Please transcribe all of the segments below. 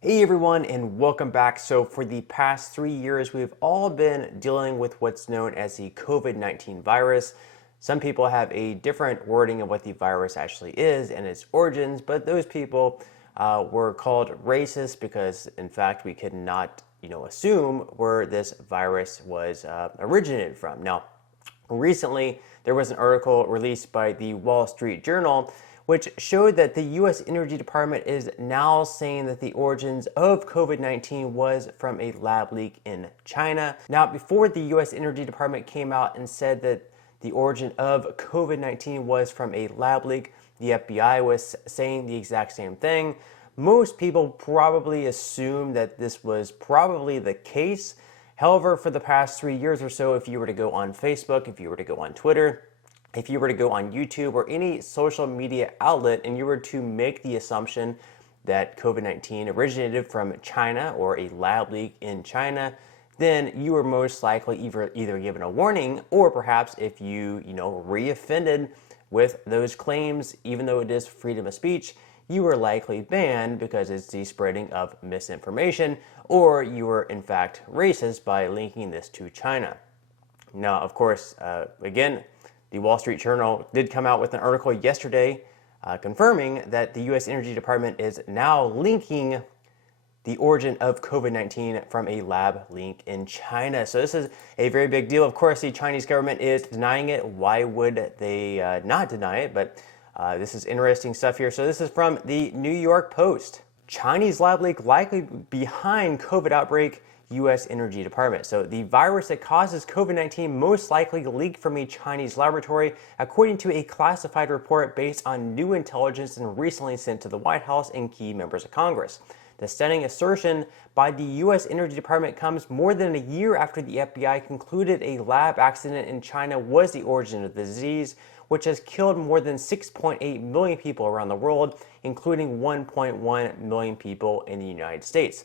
Hey everyone, and welcome back. So, for the past 3 years, we've all been dealing with what's known as the COVID-19 virus. Some people have a different wording of what the virus actually is and its origins, but those people were called racist because, in fact, we could not, assume where this virus was originated from. Now, recently, there was an article released by the Wall Street Journal which showed that the U.S. Energy Department is now saying that the origins of COVID-19 was from a lab leak in China. Now, before the U.S. Energy Department came out and said that the origin of COVID-19 was from a lab leak, the FBI was saying the exact same thing. Most people probably assume that this was probably the case. However, for the past 3 years or so, if you were to go on Facebook, if you were to go on Twitter, if you were to go on YouTube or any social media outlet and you were to make the assumption that COVID-19 originated from China or a lab leak in China, then you were most likely either given a warning or perhaps if you reoffended with those claims, even though it is freedom of speech, you were likely banned because it's the spreading of misinformation, or you were in fact racist by linking this to China. Now, of course, again, the Wall Street Journal did come out with an article yesterday confirming that the U.S. Energy Department is now linking the origin of COVID-19 from a lab leak in China. So this is a very big deal. Of course, the Chinese government is denying it. Why would they not deny it? But this is interesting stuff here. So this is from the New York Post. Chinese lab leak likely behind COVID outbreak, U.S. Energy Department. So the virus that causes COVID-19 most likely leaked from a Chinese laboratory, according to a classified report based on new intelligence and recently sent to the White House and key members of Congress. The stunning assertion by the U.S. Energy Department comes more than a year after the FBI concluded a lab accident in China was the origin of the disease, which has killed more than 6.8 million people around the world, including 1.1 million people in the United States.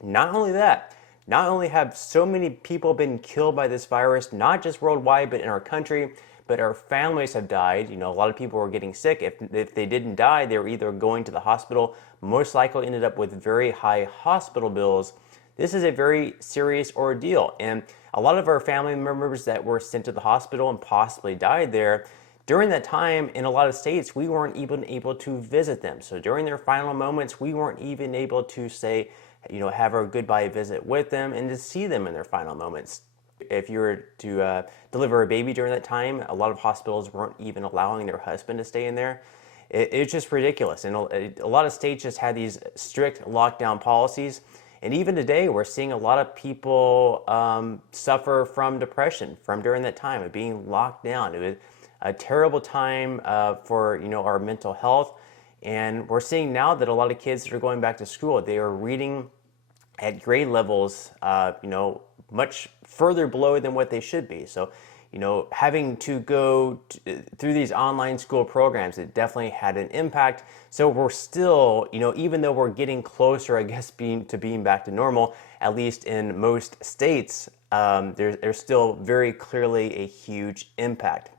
Not only that, not only have so many people been killed by this virus, not just worldwide, but in our country, but our families have died. A lot of people were getting sick. If they didn't die, they were either going to the hospital, most likely ended up with very high hospital bills. This is a very serious ordeal. And a lot of our family members that were sent to the hospital and possibly died there, during that time, in a lot of states, we weren't even able to visit them. So during their final moments, we weren't even able to say, have a goodbye visit with them and to see them in their final moments. If you were to deliver a baby during that time, a lot of hospitals weren't even allowing their husband to stay in there. It's just ridiculous. And a lot of states just had these strict lockdown policies. And even today, we're seeing a lot of people suffer from depression from during that time of being locked down. It was a terrible time for our mental health. And we're seeing now that a lot of kids that are going back to school, they are reading at grade levels, much further below than what they should be. So, having to go through these online school programs, it definitely had an impact. So we're still, even though we're getting closer, I guess, being back to normal, at least in most states, there's still very clearly a huge impact.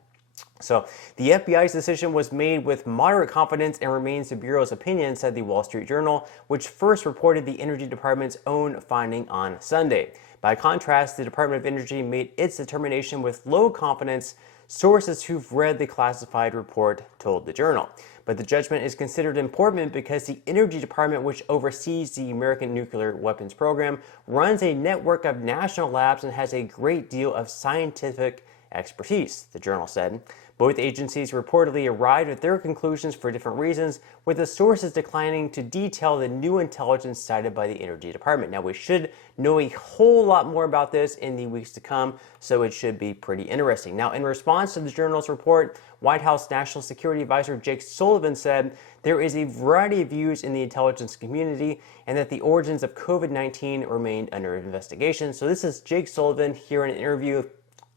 So the FBI's decision was made with moderate confidence and remains the Bureau's opinion, said the Wall Street Journal, which first reported the Energy Department's own finding on Sunday. By contrast, the Department of Energy made its determination with low confidence, sources who've read the classified report told the Journal. But the judgment is considered important because the Energy Department, which oversees the American nuclear weapons program, runs a network of national labs and has a great deal of scientific expertise, the Journal said. Both agencies reportedly arrived at their conclusions for different reasons, with the sources declining to detail the new intelligence cited by the Energy Department. Now, we should know a whole lot more about this in the weeks to come, so it should be pretty interesting. Now, in response to the Journal's report, White House National Security Advisor Jake Sullivan said there is a variety of views in the intelligence community and that the origins of COVID-19 remained under investigation. So this is Jake Sullivan here in an interview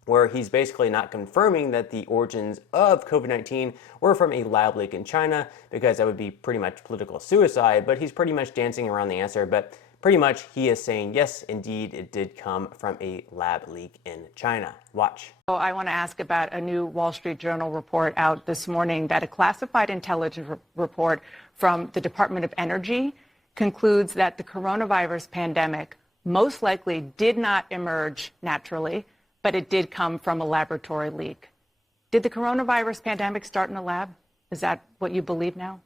where he's basically not confirming that the origins of COVID-19 were from a lab leak in China, because that would be pretty much political suicide, but he's pretty much dancing around the answer. But pretty much he is saying, yes, indeed, it did come from a lab leak in China. Watch. So I want to ask about a new Wall Street Journal report out this morning that a classified intelligence report from the Department of Energy concludes that the coronavirus pandemic most likely did not emerge naturally, but it did come from a laboratory leak. Did the coronavirus pandemic start in a lab? Is that what you believe now?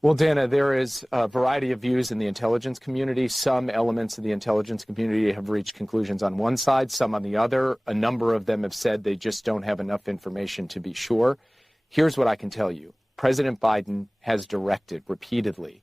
Well, Dana, there is a variety of views in the intelligence community. Some elements of the intelligence community have reached conclusions on one side, some on the other. A number of them have said they just don't have enough information to be sure. Here's what I can tell you. President Biden has directed repeatedly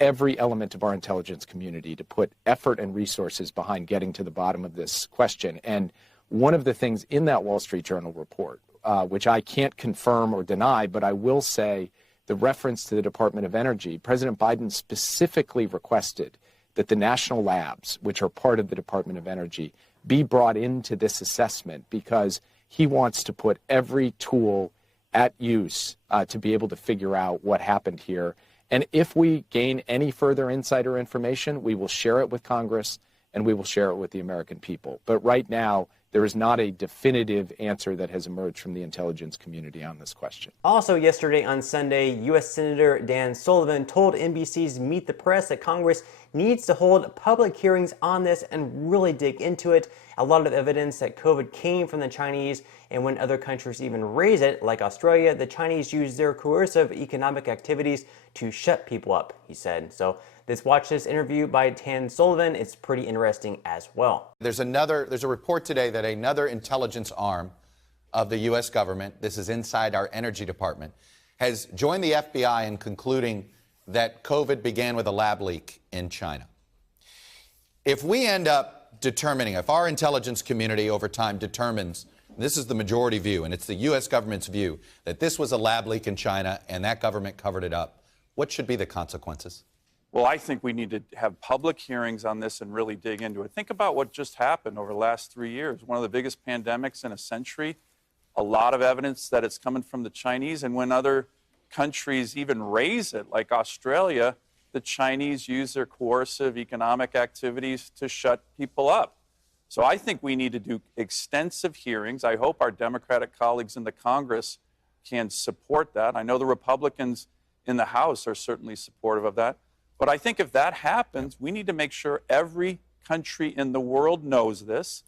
every element of our intelligence community to put effort and resources behind getting to the bottom of this question. And one of the things in that Wall Street Journal report, which I can't confirm or deny, but I will say the reference to the Department of Energy, President Biden specifically requested that the national labs, which are part of the Department of Energy, be brought into this assessment because he wants to put every tool at use to be able to figure out what happened here. And if we gain any further insider information, we will share it with Congress and we will share it with the American people. But right now, there is not a definitive answer that has emerged from the intelligence community on this question. Also yesterday on Sunday, U.S. Senator Dan Sullivan told NBC's Meet the Press that Congress needs to hold public hearings on this and really dig into it. A lot of evidence that COVID came from the Chinese, and when other countries even raise it, like Australia, the Chinese use their coercive economic activities to shut people up, he said. So watch this interview by Dan Sullivan. It's pretty interesting as well. There's a report today that another intelligence arm of the U.S. government, this is inside our Energy Department, has joined the FBI in concluding that COVID began with a lab leak in China. If we end up determining, if our intelligence community over time determines, this is the majority view, and it's the U.S. government's view, that this was a lab leak in China and that government covered it up, what should be the consequences? Well, I think we need to have public hearings on this and really dig into it. Think about what just happened over the last 3 years. One of the biggest pandemics in a century. A lot of evidence that it's coming from the Chinese. And when other countries even raise it, like Australia, the Chinese use their coercive economic activities to shut people up. So I think we need to do extensive hearings. I hope our Democratic colleagues in the Congress can support that. I know the Republicans in the House are certainly supportive of that. But I think if that happens, we need to make sure every country in the world knows this.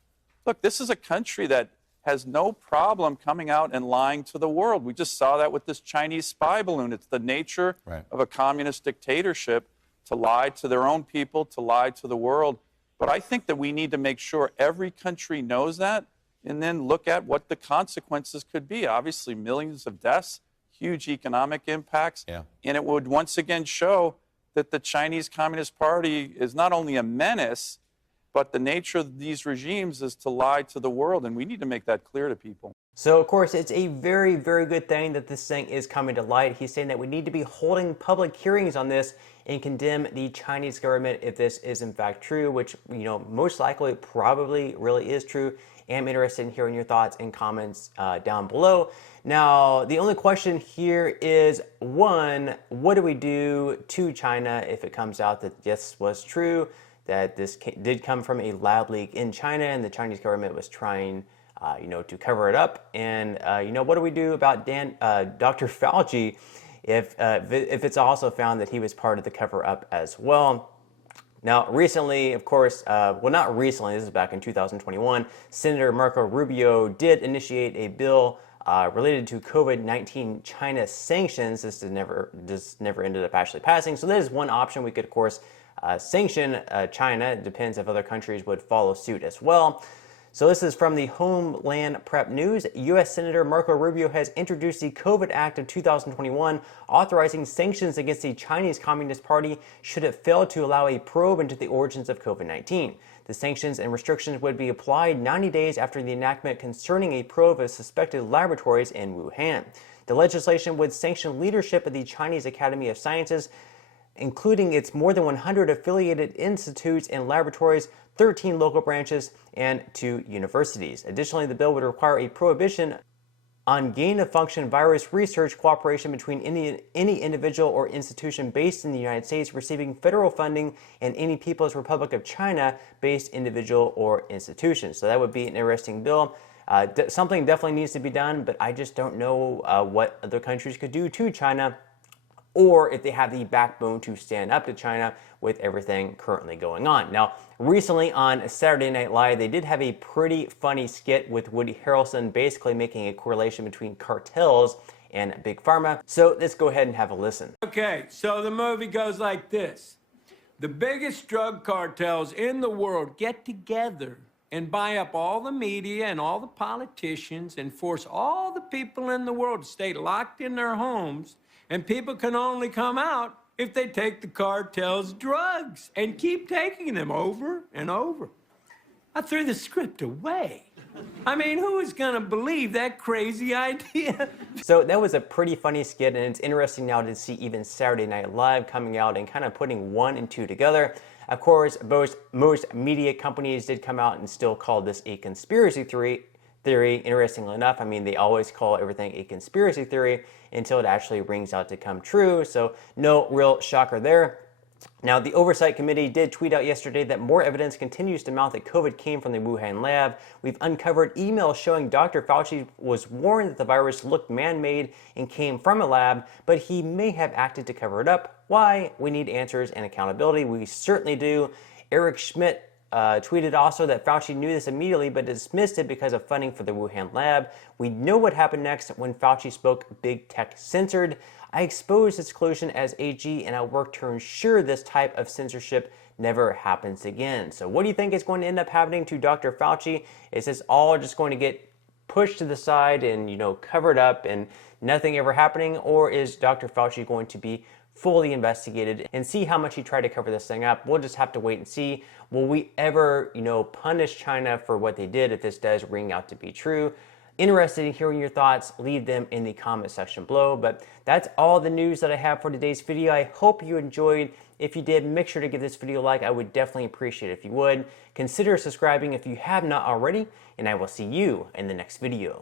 Look, this is a country that has no problem coming out and lying to the world. We just saw that with this Chinese spy balloon. It's the nature of a communist dictatorship to lie to their own people, to lie to the world. But I think that we need to make sure every country knows that and then look at what the consequences could be. Obviously, millions of deaths, huge economic impacts. And it would once again show that the Chinese Communist Party is not only a menace, but the nature of these regimes is to lie to the world, and we need to make that clear to people. So, of course, it's a very, very good thing that this thing is coming to light. He's saying that we need to be holding public hearings on this and condemn the Chinese government if this is in fact true, which, most likely probably really is true. And I'm interested in hearing your thoughts and comments down below. Now, the only question here is, one, what do we do to China if it comes out that this was true, that this did come from a lab leak in China and the Chinese government was trying, to cover it up? And, what do we do about Dr. Fauci if it's also found that he was part of the cover up as well? Now, recently, of course, not recently, this is back in 2021, Senator Marco Rubio did initiate a bill related to COVID-19 China sanctions. This never ended up actually passing. So that is one option. We could, of course, sanction China. It depends if other countries would follow suit as well. So this is from the Homeland Prep News. U.S. Senator Marco Rubio has introduced the COVID Act of 2021, authorizing sanctions against the Chinese Communist Party should it fail to allow a probe into the origins of COVID-19. The sanctions and restrictions would be applied 90 days after the enactment concerning a probe of suspected laboratories in Wuhan. The legislation would sanction leadership of the Chinese Academy of Sciences, including its more than 100 affiliated institutes and laboratories, 13 local branches, and 2 universities. Additionally, the bill would require a prohibition on gain-of-function virus research cooperation between any individual or institution based in the United States receiving federal funding and any People's Republic of China-based individual or institution. So that would be an interesting bill. Something definitely needs to be done, but I just don't know what other countries could do to China, or if they have the backbone to stand up to China with everything currently going on. Now, recently on Saturday Night Live, they did have a pretty funny skit with Woody Harrelson basically making a correlation between cartels and Big Pharma. So let's go ahead and have a listen. Okay, so the movie goes like this. The biggest drug cartels in the world get together and buy up all the media and all the politicians and force all the people in the world to stay locked in their homes, and people can only come out if they take the cartel's drugs and keep taking them over and over. I threw the script away. I mean, who is going to believe that crazy idea? So that was a pretty funny skit, and it's interesting now to see even Saturday Night Live coming out and kind of putting 1 and 2 together. Of course, most media companies did come out and still call this a conspiracy theory. Interestingly enough, I mean, they always call everything a conspiracy theory until it actually rings out to come true. So no real shocker there. Now, the Oversight Committee did tweet out yesterday that more evidence continues to mount that COVID came from the Wuhan lab. We've uncovered emails showing Dr. Fauci was warned that the virus looked man-made and came from a lab, but he may have acted to cover it up. Why? We need answers and accountability. We certainly do. Eric Schmidt tweeted also that Fauci knew this immediately but dismissed it because of funding for the Wuhan lab. We know what happened next when Fauci spoke. Big Tech censored. I exposed this collusion as AG, and I work to ensure this type of censorship never happens again. So what do you think is going to end up happening to Dr. Fauci? Is this all just going to get pushed to the side and, covered up and nothing ever happening? Or is Dr. Fauci going to be fully investigated and see how much he tried to cover this thing up? We'll just have to wait and see. Will we ever, punish China for what they did if this does ring out to be true? Interested in hearing your thoughts, leave them in the comment section below. But that's all the news that I have for today's video. I hope you enjoyed. If you did, make sure to give this video a like. I would definitely appreciate it if you would. Consider subscribing if you have not already, and I will see you in the next video.